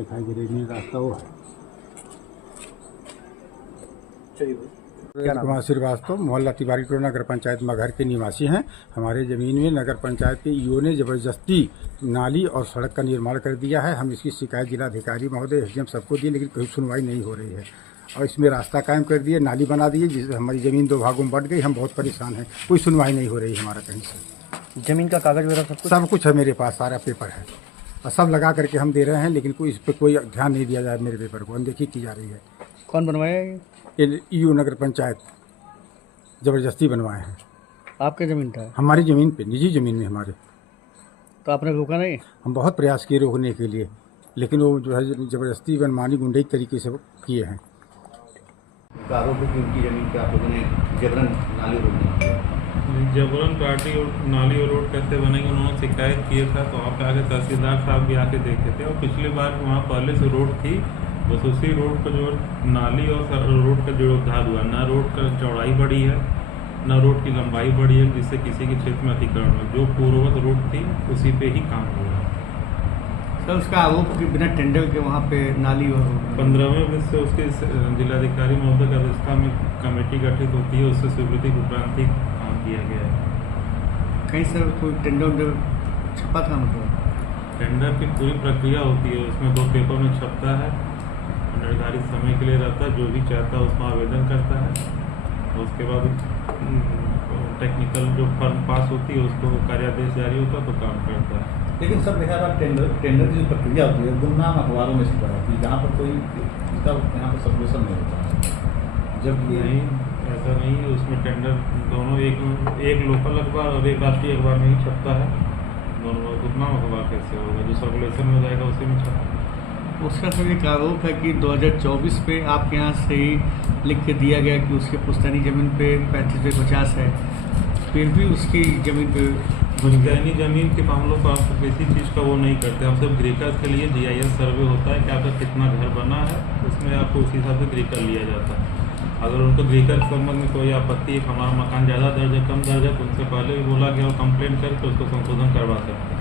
दिखाई दे रही है रास्ता वो है। कुमार श्रीवास्तव, मोहल्ला तिवारी टोला, नगर पंचायत मगहर के निवासी हैं। हमारे ज़मीन में नगर पंचायत के ईओ ने ज़बरदस्ती नाली और सड़क का निर्माण कर दिया है। हम इसकी शिकायत जिलाधिकारी महोदय एसडीएम सबको दिए, लेकिन कोई सुनवाई नहीं हो रही है। और इसमें रास्ता कायम कर दिए, नाली बना दिए, जिससे हमारी ज़मीन दो भागों में बंट गई। हम बहुत परेशान हैं, कोई सुनवाई नहीं हो रही है हमारा कहीं से। जमीन का कागज वगैरह सब कुछ है मेरे पास, सारा पेपर है और सब लगा करके हम दे रहे हैं, लेकिन कोई इस पर कोई ध्यान नहीं दिया जाए। मेरे पेपर को अनदेखी की जा रही है। कौन बनवाया ये? ईओ नगर पंचायत ज़बरदस्ती बनवाए हैं। आपके ज़मीन था? हमारी ज़मीन पे, निजी ज़मीन में हमारे। तो आपने रोका नहीं? हम बहुत प्रयास किए रोकने के लिए, लेकिन वो जो है ज़बरदस्ती मनमानी गुंडई तरीके से किए हैं। आरोप है कि उनकी ज़मीन पे आप लोगों ने जबरन नाली रोड जबरन पार्टी और नाली और रोड कैसे बनेंगे, उन्होंने शिकायत किया था। तो वहाँ पे आके तहसीलदार साहब भी आके देखे थे। और पिछली बार वहाँ पहले से रोड थी, बस उसी रोड पर जो नाली और रोड का जीर्णोद्धार हुआ। ना रोड का चौड़ाई बढ़ी है, ना रोड की लंबाई बढ़ी है, जिससे किसी के क्षेत्र में अतिक्रमण हो। जो पूर्ववत रोड थी उसी पे ही काम हुआ। सर, उसका आरोप कि बिना टेंडर के वहाँ पे नाली और 15वें विधि से उसके जिलाधिकारी महोदय की अध्यक्षता में कमेटी गठित होती है, उससे स्वीकृति उपरांत ही काम किया गया है। कहीं सर कोई टेंडर छपा था? मतलब टेंडर की पूरी प्रक्रिया होती है, उसमें 2 पेपर में छपता है, निर्धारित समय के लिए रहता है। जो भी चाहता है उसमें आवेदन करता है और उसके बाद टेक्निकल जो फर्म पास होती है उसको कार्यादेश जारी होता है तो काम करता है। लेकिन सब देखा आप टेंडर की जो प्रक्रिया होती है गुमनाम अखबारों में छपा रहती है, जहाँ पर कोई इसका यहाँ पर सब्मिशन नहीं होता है। जब नहीं, ऐसा नहीं है। उसमें टेंडर दोनों एक लोकल अखबार और एक राष्ट्रीय अखबार में ही छपता है। दोनों गुमनाम अखबार कैसे होगा? जो सर्कुलेशन में जाएगा उसी में छपता है। उसका सर एक आरोप है कि 2024 पे आपके यहाँ से ही लिख के दिया गया कि उसके पुश्तैनी ज़मीन पे 35/50 है, फिर भी उसकी ज़मीन पे पुश्तैनी ज़मीन के मामलों पर आप किसी चीज़ का वो नहीं करते। हम सब ग्रीकर्स के लिए GIS सर्वे होता है कि आपका कितना घर बना है, उसमें आपको उसी हिसाब से ग्रीकर लिया जाता है। अगर उनको ग्रीकर के संबंध में कोई आपत्ति है, हमारा मकान ज़्यादा दर्ज है, कम दर्ज है, तो उनसे पहले भी बोला गया और कंप्लेंट करके उसको संशोधन करवा सकते हैं।